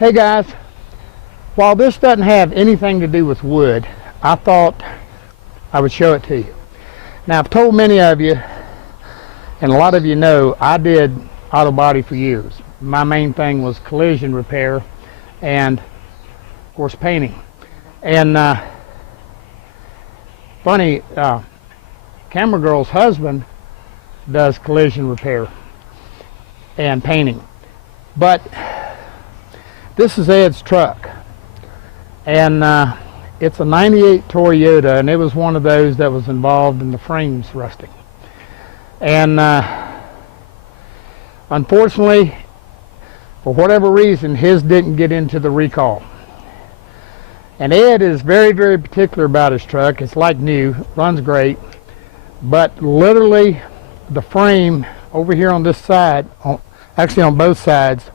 Hey guys, while this doesn't have anything to do with wood, I thought I would show it to you. Now, I've told many of you, and a lot of you know, I did auto body for years. My main thing was collision repair and, of course, painting. And funny, Camera Girl's husband does collision repair and painting. But this is Ed's truck, and it's a '98 Toyota, and it was one of those that was involved in the frames rusting. And unfortunately, for whatever reason, his didn't get into the recall. And Ed is very, very particular about his truck. It's like new, runs great, but literally the frame over here on this side, actually on both sides,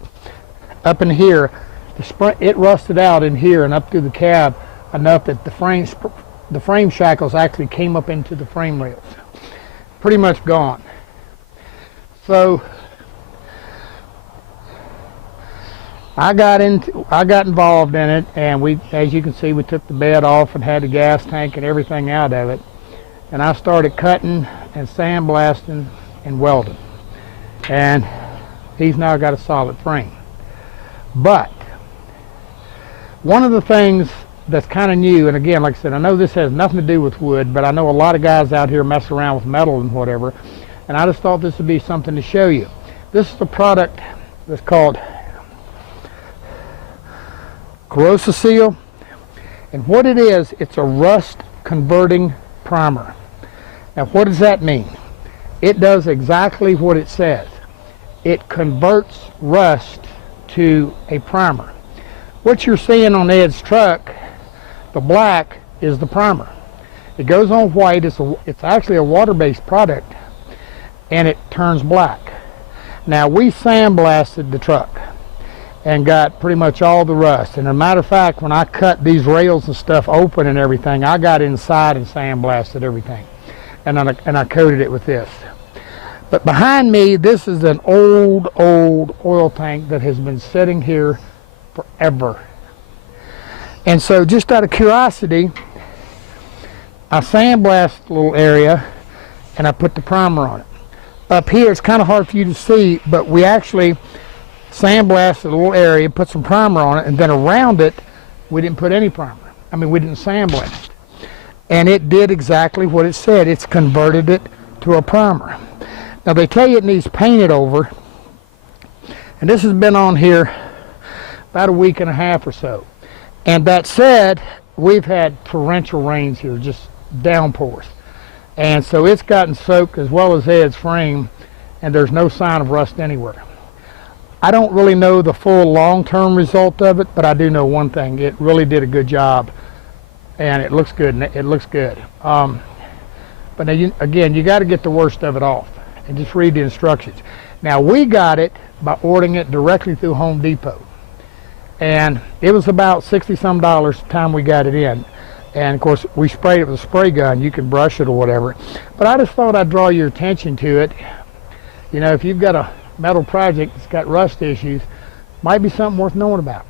up in here, it rusted out in here and up through the cab enough that the frame shackles actually came up into the frame rails. Pretty much gone. So I got involved in it, and we, as you can see, we took the bed off and had the gas tank and everything out of it, and I started cutting and sandblasting and welding, and he's now got a solid frame. But one of the things that's kind of new, and again, like I said, I know this has nothing to do with wood, but I know a lot of guys out here mess around with metal and whatever, and I just thought this would be something to show you. This is a product that's called Corrosive Seal, and what it is, it's a rust converting primer. Now, what does that mean? It does exactly what it says. It converts rust to a primer. What you're seeing on Ed's truck, the black, is the primer. It goes on white. It's actually a water-based product, and it turns black. Now, we sandblasted the truck and got pretty much all the rust. And as a matter of fact, when I cut these rails and stuff open and everything, I got inside and sandblasted everything, and I coated it with this. But behind me, this is an old oil tank that has been sitting here forever. And so, just out of curiosity, I sandblasted a little area and I put the primer on it. Up here, it's kind of hard for you to see, but we actually sandblasted a little area, put some primer on it, and then around it, we didn't put any primer. I mean, we didn't sandblast. And it did exactly what it said. It's converted it to a primer. Now, they tell you it needs painted over, and this has been on here about a week and a half or so. And that said, we've had torrential rains here, just downpours. And so it's gotten soaked as well as Ed's frame, and there's no sign of rust anywhere. I don't really know the full long-term result of it, but I do know one thing. It really did a good job, and it looks good. But now, again, you got to get the worst of it off and just read the instructions. Now, we got it by ordering it directly through Home Depot. And it was about $60-some the time we got it in. And of course, we sprayed it with a spray gun. You can brush it or whatever. But I just thought I'd draw your attention to it. You know, if you've got a metal project that's got rust issues, might be something worth knowing about.